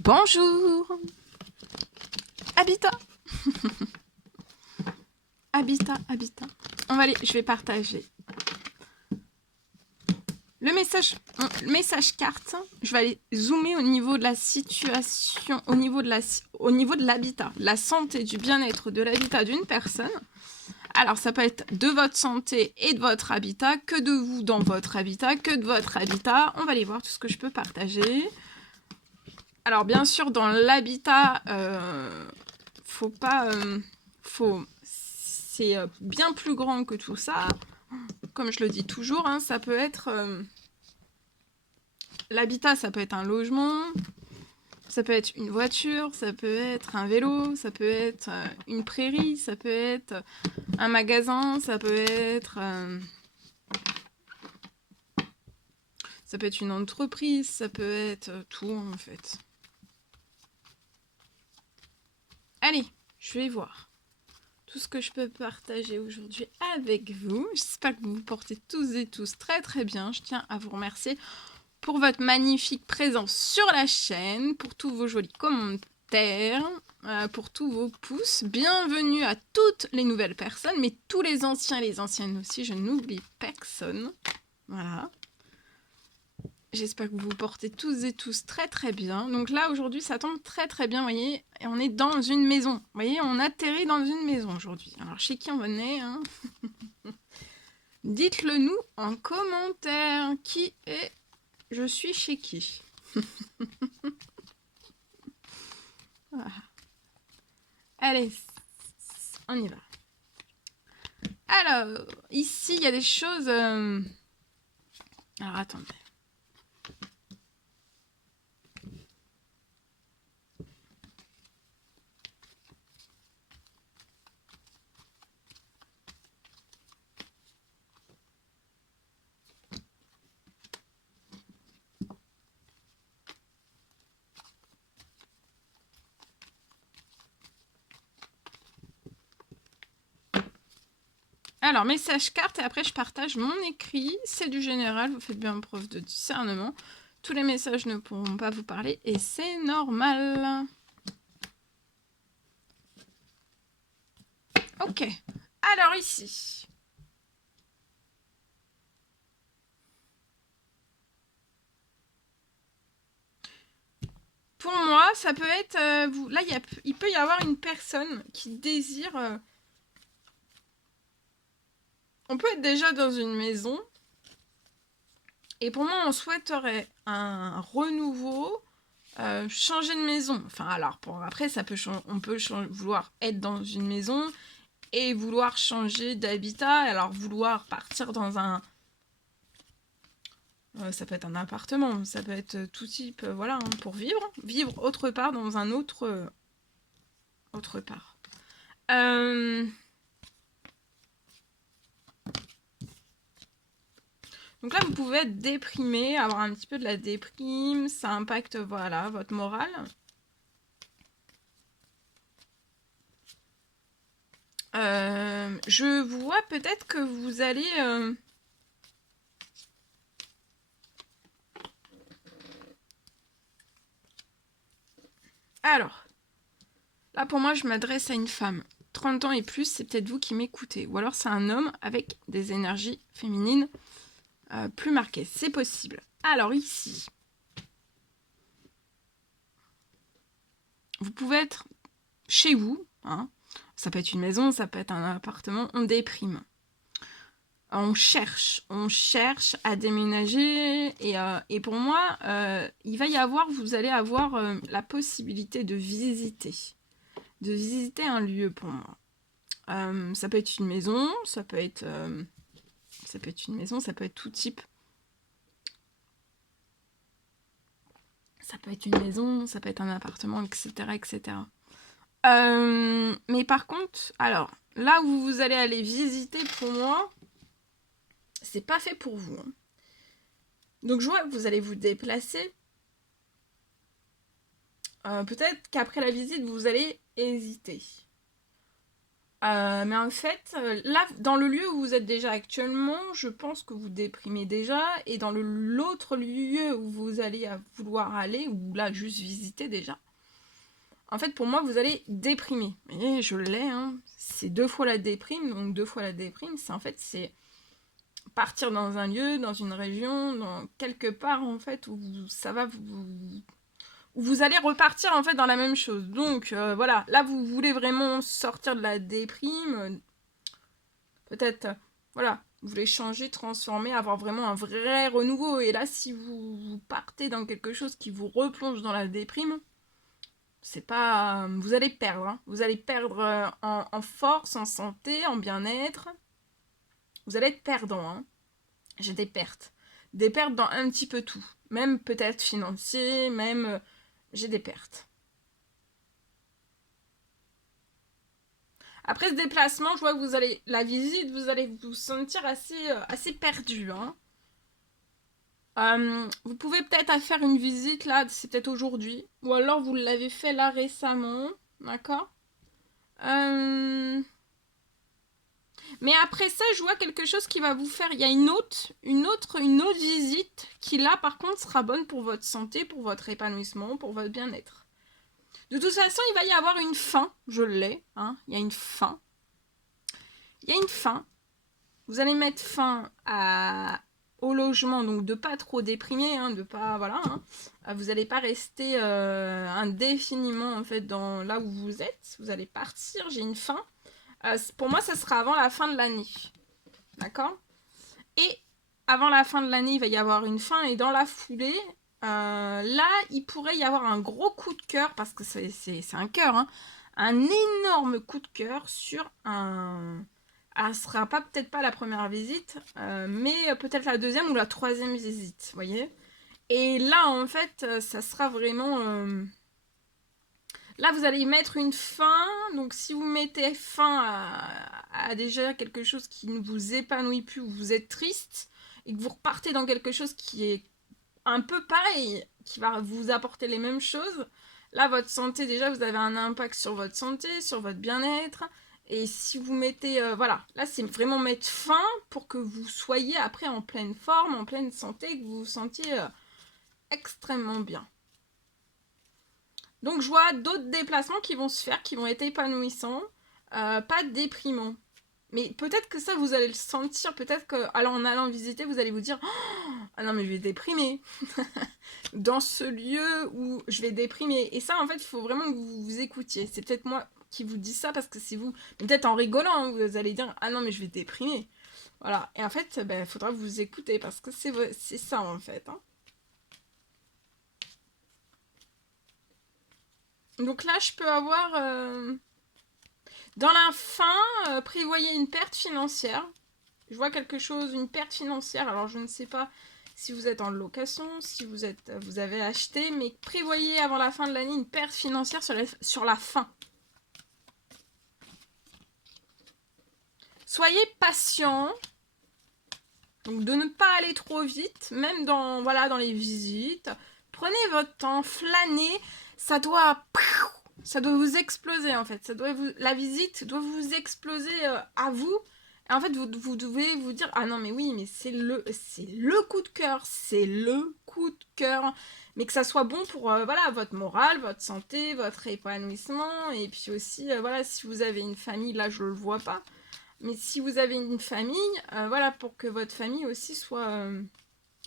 Bonjour. Habitat. Habitat. On va aller, je vais partager. Le message carte, je vais aller zoomer au niveau de la situation, au niveau de l'habitat, la santé, du bien-être de l'habitat d'une personne. Alors, ça peut être de votre santé et de votre habitat, que de vous dans votre habitat, que de votre habitat. On va aller voir tout ce que je peux partager. Alors, bien sûr, dans l'habitat, c'est bien plus grand que tout ça. Comme je le dis toujours, hein, ça peut être... l'habitat, ça peut être un logement, ça peut être une voiture, ça peut être un vélo, ça peut être une prairie, ça peut être un magasin, ça peut être une entreprise, ça peut être tout en fait. Allez, je vais voir tout ce que je peux partager aujourd'hui avec vous. J'espère que vous vous portez tous et tous très très bien. Je tiens à vous remercier pour votre magnifique présence sur la chaîne, pour tous vos jolis commentaires, pour tous vos pouces. Bienvenue à toutes les nouvelles personnes, mais tous les anciens et les anciennes aussi, je n'oublie personne. Voilà. J'espère que vous vous portez tous et tous très très bien. Donc là, aujourd'hui, ça tombe très très bien, vous voyez. Et on est dans une maison. Vous voyez, on atterrit dans une maison aujourd'hui. Alors, chez qui on est, hein? Dites-le nous en commentaire. Qui est... Je suis chez qui? Voilà. Allez, on y va. Alors, ici, il y a des choses... Alors, attendez. Alors, message carte, et après je partage mon écrit. C'est du général, vous faites bien preuve de discernement. Tous les messages ne pourront pas vous parler, et c'est normal. Ok, alors ici. Pour moi, ça peut être... là, il peut y avoir une personne qui désire... on peut être déjà dans une maison. Et pour moi, on souhaiterait un renouveau, changer de maison. Enfin, alors, après, on peut vouloir être dans une maison et vouloir changer d'habitat. Alors, vouloir partir dans un... ça peut être un appartement, ça peut être tout type, voilà, hein, pour vivre. Vivre autre part, dans un autre part. Donc là, vous pouvez être déprimé, avoir un petit peu de la déprime, ça impacte, voilà, votre morale. Je vois peut-être que vous allez... Alors, là pour moi, je m'adresse à une femme. 30 ans et plus, c'est peut-être vous qui m'écoutez. Ou alors c'est un homme avec des énergies féminines plus marquées. C'est possible. Alors ici, vous pouvez être chez vous. Hein. Ça peut être une maison, ça peut être un appartement. On déprime. On cherche à déménager. Et pour moi, vous allez avoir la possibilité de visiter un lieu pour moi. Ça peut être une maison, ça peut être tout type. Ça peut être une maison, ça peut être un appartement, etc. etc. Mais par contre, alors, là où vous allez aller visiter, pour moi, c'est pas fait pour vous. Hein. Donc je vois que vous allez vous déplacer. Peut-être qu'après la visite, vous allez hésiter. Mais en fait, là, dans le lieu où vous êtes déjà actuellement, je pense que vous déprimez déjà. Et dans l'autre lieu où vous allez vouloir aller, ou là, juste visiter déjà, en fait, pour moi, vous allez déprimer. Vous voyez, je l'ai, hein. C'est 2 fois la déprime. Donc 2 fois la déprime, c'est en fait, c'est partir dans un lieu, dans une région, dans quelque part, en fait, où ça va où vous allez repartir en fait dans la même chose. Donc voilà, là vous voulez vraiment sortir de la déprime, peut-être, voilà, vous voulez changer, transformer, avoir vraiment un vrai renouveau. Et là, si vous partez dans quelque chose qui vous replonge dans la déprime, c'est pas, vous allez perdre, hein. Vous allez perdre en force, en santé, en bien-être. Vous allez être perdant, hein. J'ai des pertes dans un petit peu tout, même peut-être financier, même j'ai des pertes. Après ce déplacement, je vois que vous allez, la visite, vous allez vous sentir assez perdu, hein. Vous pouvez peut-être faire une visite là, c'est peut-être aujourd'hui, ou alors vous l'avez fait là récemment, d'accord. Euh, Mais après ça, je vois quelque chose qui va vous faire. Il y a une autre visite qui là, par contre, sera bonne pour votre santé, pour votre épanouissement, pour votre bien-être. De toute façon, il va y avoir une fin. Je l'ai, hein. Il y a une fin. Il y a une fin. Vous allez mettre fin au logement, donc de pas trop déprimer, hein, de pas, voilà, hein. Vous n'allez pas rester indéfiniment en fait dans là où vous êtes. Vous allez partir. J'ai une fin. Pour moi, ça sera avant la fin de l'année, d'accord. Et avant la fin de l'année, il va y avoir une fin, et dans la foulée, là, il pourrait y avoir un gros coup de cœur, parce que c'est un cœur, hein, un énorme coup de cœur sur un. Ah, ce sera peut-être pas la première visite, mais peut-être la deuxième ou la troisième visite, vous voyez. Et là, en fait, ça sera vraiment. Là, vous allez y mettre une fin. Donc, si vous mettez fin à déjà quelque chose qui ne vous épanouit plus, ou vous êtes triste, et que vous repartez dans quelque chose qui est un peu pareil, qui va vous apporter les mêmes choses, là, votre santé, déjà, vous avez un impact sur votre santé, sur votre bien-être. Et si vous mettez, voilà, là, c'est vraiment mettre fin pour que vous soyez après en pleine forme, en pleine santé, que vous vous sentiez extrêmement bien. Donc, je vois d'autres déplacements qui vont se faire, qui vont être épanouissants, pas déprimants. Mais peut-être que ça, vous allez le sentir. Peut-être qu'en allant visiter, vous allez vous dire oh, ah non, mais je vais déprimer. Dans ce lieu où je vais déprimer. Et ça, en fait, il faut vraiment que vous vous écoutiez. C'est peut-être moi qui vous dis ça parce que c'est vous. Peut-être en rigolant, hein, vous allez dire ah non, mais je vais déprimer. Voilà. Et en fait, il faudra vous écouter parce que c'est ça, en fait. Hein. Donc là, je peux avoir. Dans la fin, prévoyez une perte financière. Je vois quelque chose, une perte financière. Alors, je ne sais pas si vous êtes en location, si vous avez acheté, mais prévoyez avant la fin de l'année une perte financière sur la fin. Soyez patient. Donc, de ne pas aller trop vite, même dans les visites. Prenez votre temps, flânez. Ça doit vous exploser en fait. La visite doit vous exploser à vous. Et en fait, vous devez vous dire ah non mais oui, mais c'est le coup de cœur, c'est le coup de cœur. Mais que ça soit bon pour votre morale, votre santé, votre épanouissement. Et puis aussi, si vous avez une famille, là je le vois pas. Mais si vous avez une famille, pour que votre famille aussi soit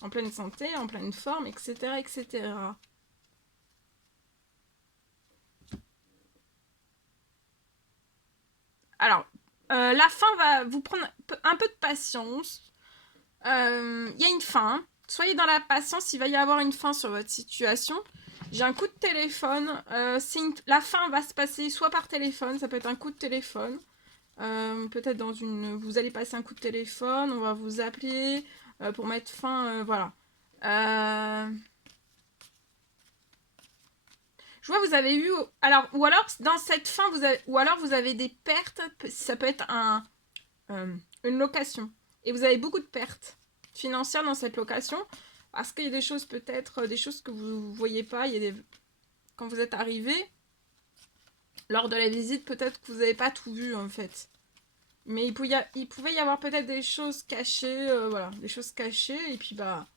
en pleine santé, en pleine forme, etc. etc. Alors, la fin va vous prendre un peu de patience. Il y a une fin. Soyez dans la patience, il va y avoir une fin sur votre situation. J'ai un coup de téléphone. La fin va se passer soit par téléphone, ça peut être un coup de téléphone. Peut-être vous allez passer un coup de téléphone, on va vous appeler pour mettre fin, voilà. Je vois vous avez eu, alors ou alors dans cette fin vous avez des pertes, ça peut être une location et vous avez beaucoup de pertes financières dans cette location parce qu'il y a des choses peut-être des choses que vous voyez pas, quand vous êtes arrivé, lors de la visite, peut-être que vous n'avez pas tout vu en fait. Mais il pouvait y avoir peut-être des choses cachées, voilà, des choses cachées, et puis bah...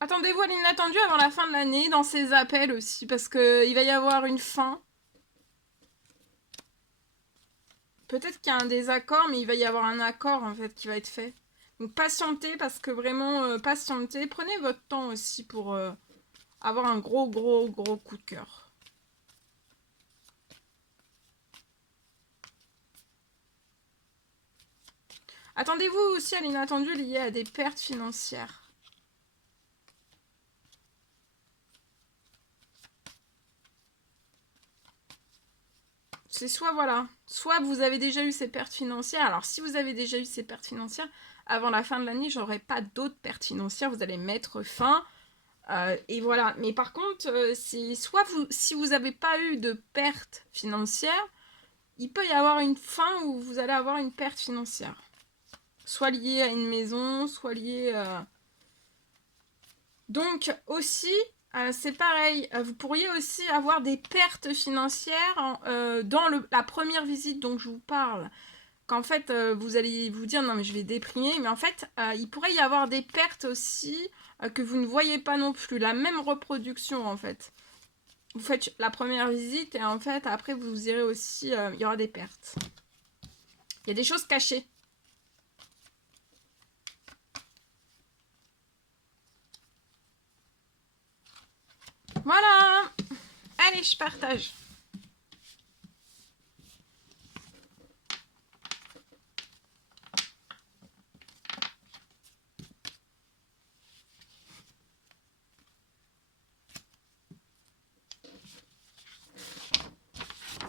Attendez-vous à l'inattendu avant la fin de l'année, dans ces appels aussi, parce qu'il va y avoir une fin. Peut-être qu'il y a un désaccord, mais il va y avoir un accord en fait qui va être fait. Donc patientez, parce que vraiment, patientez. Prenez votre temps aussi pour avoir un gros coup de cœur. Attendez-vous aussi à l'inattendu lié à des pertes financières. C'est soit voilà, soit vous avez déjà eu ces pertes financières. Alors si vous avez déjà eu ces pertes financières, avant la fin de l'année, j'aurai pas d'autres pertes financières. Vous allez mettre fin. Et voilà. Mais par contre, c'est soit si vous n'avez pas eu de pertes financières, il peut y avoir une fin où vous allez avoir une perte financière. Soit liée à une maison, soit liée... Donc aussi, c'est pareil, vous pourriez aussi avoir des pertes financières dans la première visite dont je vous parle. Qu'en fait, vous allez vous dire, non mais je vais déprimer, mais en fait, il pourrait y avoir des pertes aussi que vous ne voyez pas non plus. La même reproduction en fait. Vous faites la première visite et en fait, après, vous irez aussi, il y aura des pertes. Il y a des choses cachées. Voilà. Allez, je partage.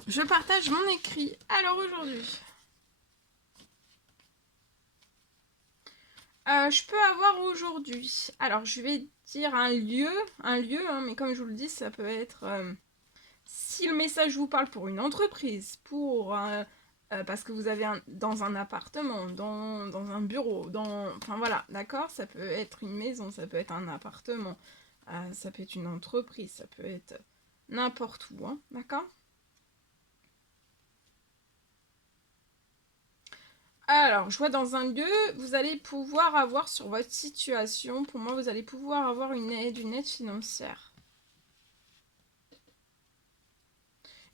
Je partage mon écrit. Alors aujourd'hui, je peux avoir aujourd'hui. Alors je vais dire un lieu, hein, mais comme je vous le dis, ça peut être si le message vous parle pour une entreprise, pour parce que vous avez dans un appartement, dans un bureau, enfin voilà, d'accord, ça peut être une maison, ça peut être un appartement, ça peut être une entreprise, ça peut être n'importe où, hein, d'accord. Alors, je vois dans un lieu, vous allez pouvoir avoir sur votre situation, pour moi, vous allez pouvoir avoir une aide financière.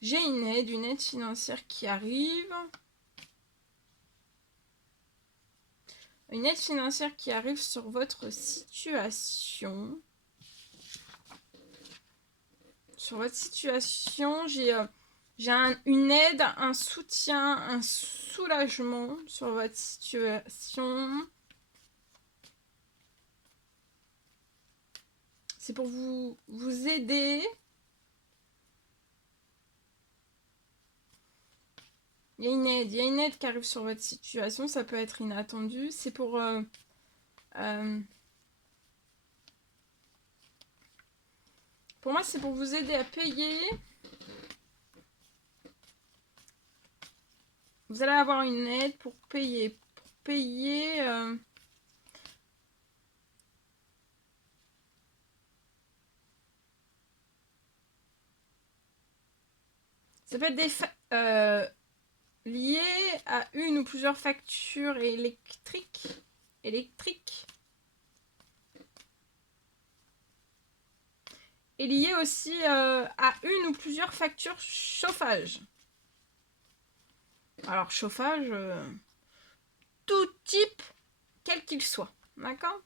J'ai une aide financière qui arrive. Une aide financière qui arrive sur votre situation. Sur votre situation, j'ai une aide, un soutien, un soulagement sur votre situation. C'est pour vous aider. Il y a une aide qui arrive sur votre situation, ça peut être inattendu. C'est pour... pour moi, c'est pour vous aider à payer. Vous allez avoir une aide pour payer. Pour payer... ça peut être des liées à une ou plusieurs factures électriques. Et liées aussi à une ou plusieurs factures chauffage. Alors chauffage, tout type, quel qu'il soit. D'accord ?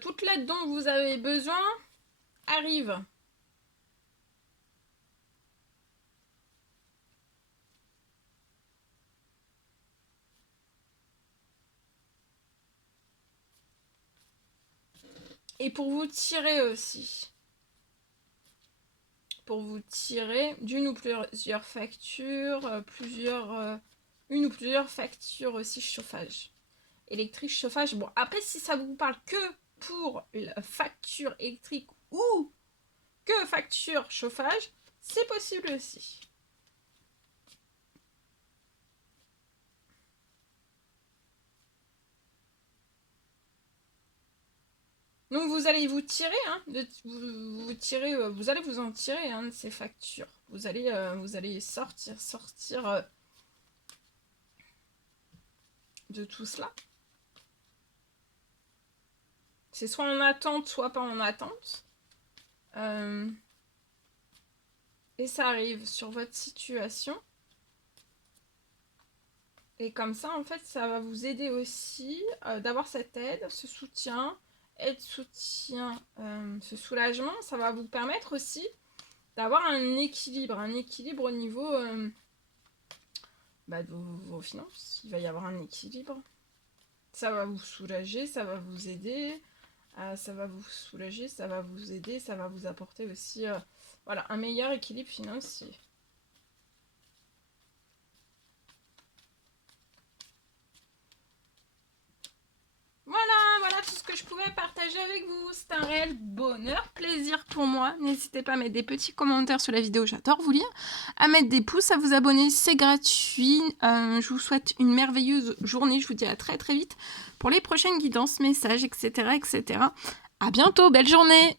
toute l'aide dont vous avez besoin arrive. Et pour vous tirer aussi. Pour vous tirer d'une ou plusieurs factures, une ou plusieurs factures aussi chauffage. Électrique, chauffage. Bon, après, si ça vous parle que pour la facture électrique ou que facture chauffage, c'est possible aussi. Donc vous allez vous tirer, hein, vous allez vous en tirer de ces factures. Vous allez sortir de tout cela. C'est soit en attente, soit pas en attente. Et ça arrive sur votre situation. Et comme ça, en fait, ça va vous aider aussi d'avoir cette aide, ce soutien, ce soulagement. Ça va vous permettre aussi d'avoir un équilibre au niveau de vos finances. Il va y avoir un équilibre. Ça va vous soulager, ça va vous aider. Ça va vous soulager, ça va vous aider, ça va vous apporter aussi voilà, un meilleur équilibre financier. Voilà tout ce que je pouvais partager avec vous. C'est un réel bonheur, plaisir pour moi. N'hésitez pas à mettre des petits commentaires sur la vidéo, j'adore vous lire. À mettre des pouces, à vous abonner, c'est gratuit. Je vous souhaite une merveilleuse journée. Je vous dis à très très vite pour les prochaines guidances, messages, etc. etc. À bientôt, belle journée!